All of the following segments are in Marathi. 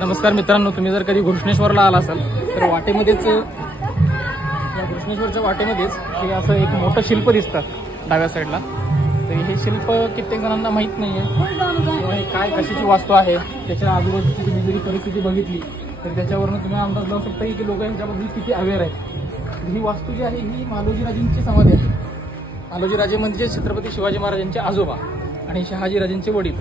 नमस्कार मित्रांनो, तुम्ही जर कधी घृष्णेश्वरला आला असाल तर वाटेमध्येच या घृष्णेश्वरच्या वाटेमध्येच हे असं एक मोठं शिल्प दिसतं डाव्या साईडला. तर हे शिल्प कित्येक जणांना माहीत नाही आहे हे काय कशाची वास्तू आहे. त्याच्या आजूबाजूची तुम्ही जरी परिस्थिती बघितली तर त्याच्यावरून तुम्ही अंदाज लावू शकता की लोक ह्याच्याबद्दल किती अवेअर आहेत. ही वास्तू जी आहे ही मालोजीराजेंची समाधी आहे. मालोजीराजे म्हणजे छत्रपती शिवाजी महाराजांचे आजोबा आणि शहाजीराजेंचे वडील.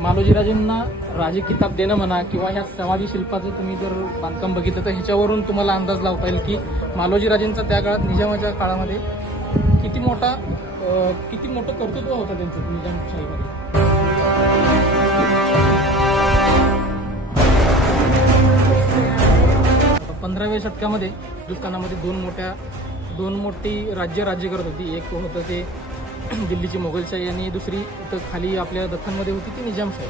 मालोजीराजेंना राजे किताब देणं म्हणा किंवा ह्या समाधी शिल्पाचं तुम्ही जर बांधकाम बघितलं तर ह्याच्यावरून तुम्हाला अंदाज लावता येईल की मालोजीराजेंचा त्या काळात निजामाच्या काळामध्ये किती मोठं कर्तृत्व होतं त्यांचं निजामशाहीमध्ये. 15व्या शतकामध्ये हिंदुस्थानामध्ये दोन मोठी राज्य करत होती. एक होतं ते दिल्लीची मोगलशाही आणि दुसरी तर खाली आपल्या दख्खनमध्ये होती ती निजामशाही.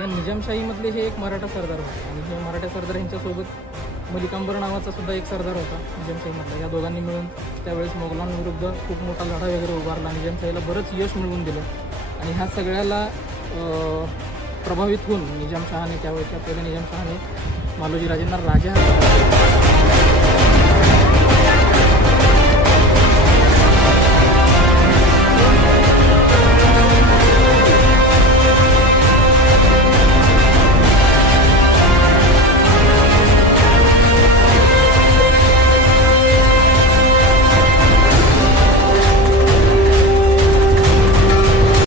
या निजामशाहीमधले हे एक मराठा सरदार होते आणि हे मराठा सरदार यांच्यासोबत मलिकांबर नावाचा सुद्धा एक सरदार होता निजामशाहीमधला. या दोघांनी मिळून त्यावेळेस मोगलांविरुद्ध खूप मोठा लढा वगैरे उभारला. निजामशाहीला बरंच यश मिळवून दिलं आणि ह्या सगळ्याला प्रभावित होऊन निजामशहाने त्यावेळेच्या पहिल्या निजामशहाने मालोजीराजेंना राजा